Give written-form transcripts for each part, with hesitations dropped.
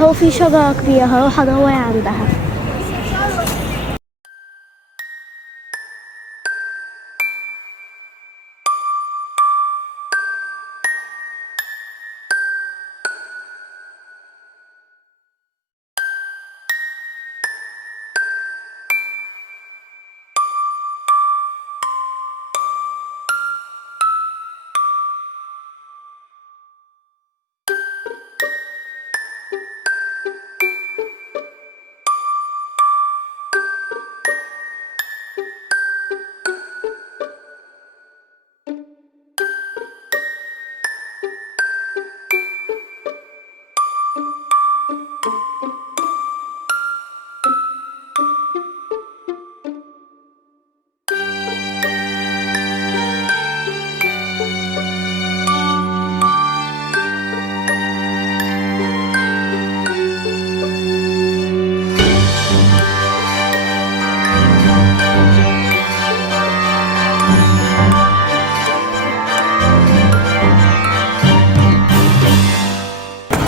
اهو في شجرة كبيرة هروح ادور عندها.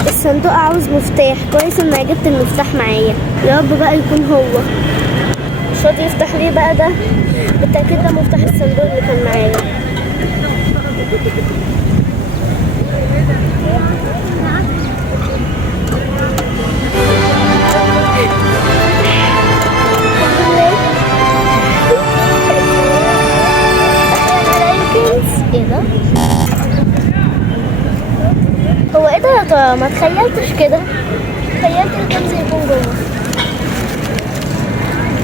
الصندوق عاوز مفتاح، كويس ان انا جبت المفتاح معايا. يا رب بقى يكون هو. مش راضي يفتح ليه بقى ده؟ بالتأكيد ده مفتاح الصندوق اللي كان معايا. ايه ده؟ هو ايه ده يا ترى؟ ما تخيلتش كده، تخيلت الكنز يكون جوه.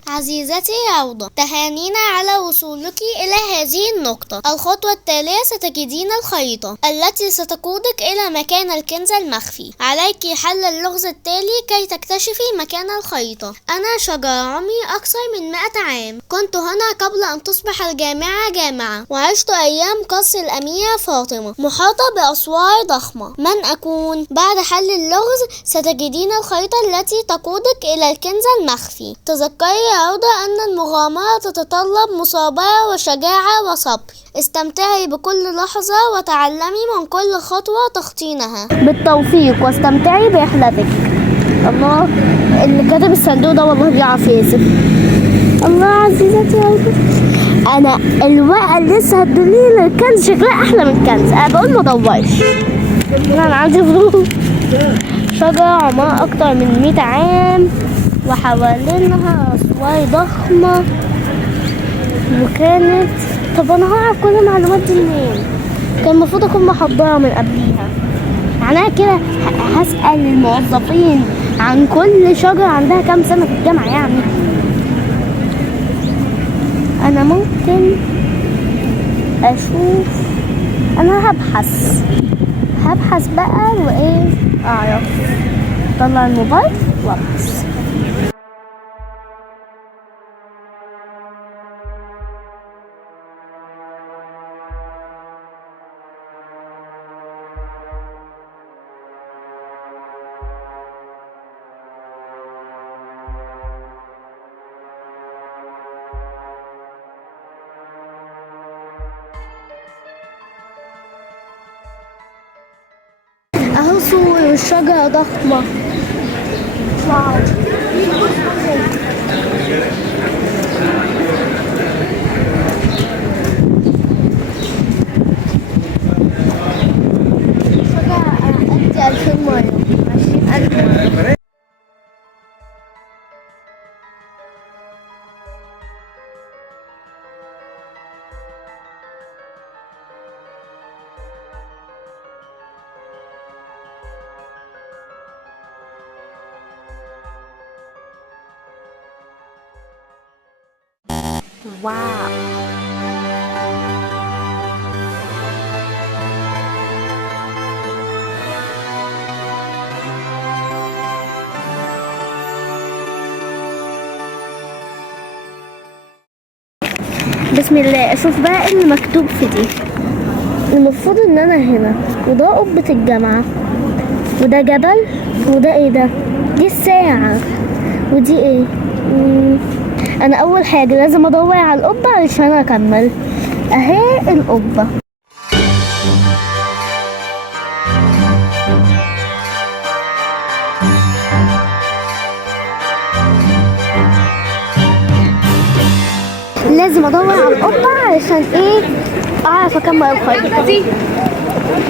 عزيزتي روضة، تهانينا على وصولك إلى هذه النقطة. الخطوة التالية ستجدين الخريطة التي ستقودك إلى مكان الكنز المخفي. عليك حل اللغز التالي كي تكتشفي مكان الخريطة. أنا شجرة عمري أكثر من 100 عام. كنت هنا قبل أن تصبح الجامعة جامعة، وعشت أيام قصر الأميرة فاطمة محاطة بأسوار ضخمة. من أكون؟ بعد حل اللغز ستجدين الخريطة التي تقودك إلى الكنز المخفي. تذكري روضة أن المغامرة تتطلب مثابرة وشجاعة وصبر. استمتعي بكل لحظة وتعلمي من كل خطوة تخطينها. بالتوفيق واستمتعي برحلتك. الله، اللي كاتب الصندوق ده والله بيعرف ياسف. الله عزيزتي روضة، انا الورقة اللي لسه هتدليني الكنز شكلها احلى من الكنز. انا بقول ما دورش، انا عندي فضول. شجرة عمرها اكتر من 100 عام وحوالينها أسوار ضخمة، وكانت... طب أنا هعرف كل المعلومات دي منين؟ كان المفروض أكون محضرة من قبليها. معناها كده هسأل الموظفين عن كل شجرة عندها كام سنة في الجامعة يعني. أنا ممكن أشوف، أنا هبحث بقى وإيه أعرف. طلع الموبايل وابحث. اهو صور الشجرة ضخمة. واو، شجرة قد 2000 مرة، 20,000 مرة. واو، بسم الله. اشوف بقى اللي مكتوب في دي. المفروض ان انا هنا، وده قبة الجامعة، وده جبل، وده ايه ده؟ دي الساعة، ودي ايه؟ انا اول حاجة لازم ادور على القبة علشان اكمل. اهي القبة. لازم ادور على القطة علشان ايه اعرف اكمل الخريطة. دي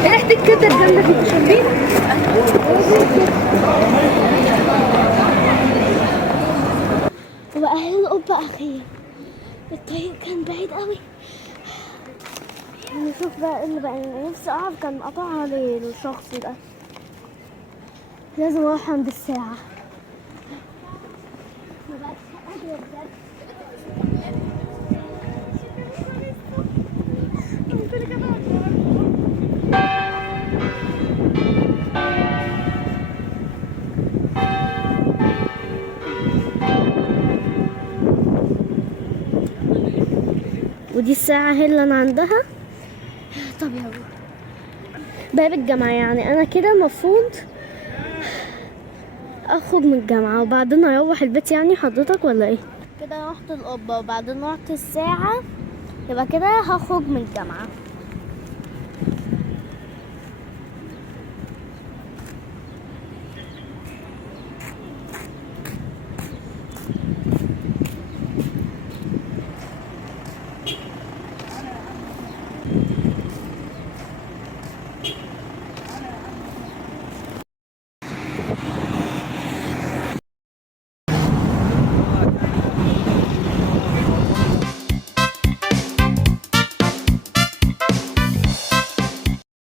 ريحة الكبدة الجامدة في الشربين. وأهل القبة أخيرا. الطريق كان بعيد قوي. نشوف بقى اللي بقى نفسي أعرف كان قطعها ليه الشخص ده. لازم أروح عند الساعة. ودي الساعة هي اللي أنا عندها. طب يلا باب الجامعة، يعني أنا كده المفروض أخرج من الجامعة وبعدين أروح البيت يعني حضرتك ولا إيه؟ كده رحت القبة وبعدين رحت الساعة، يبقى كده هخرج من الجامعة.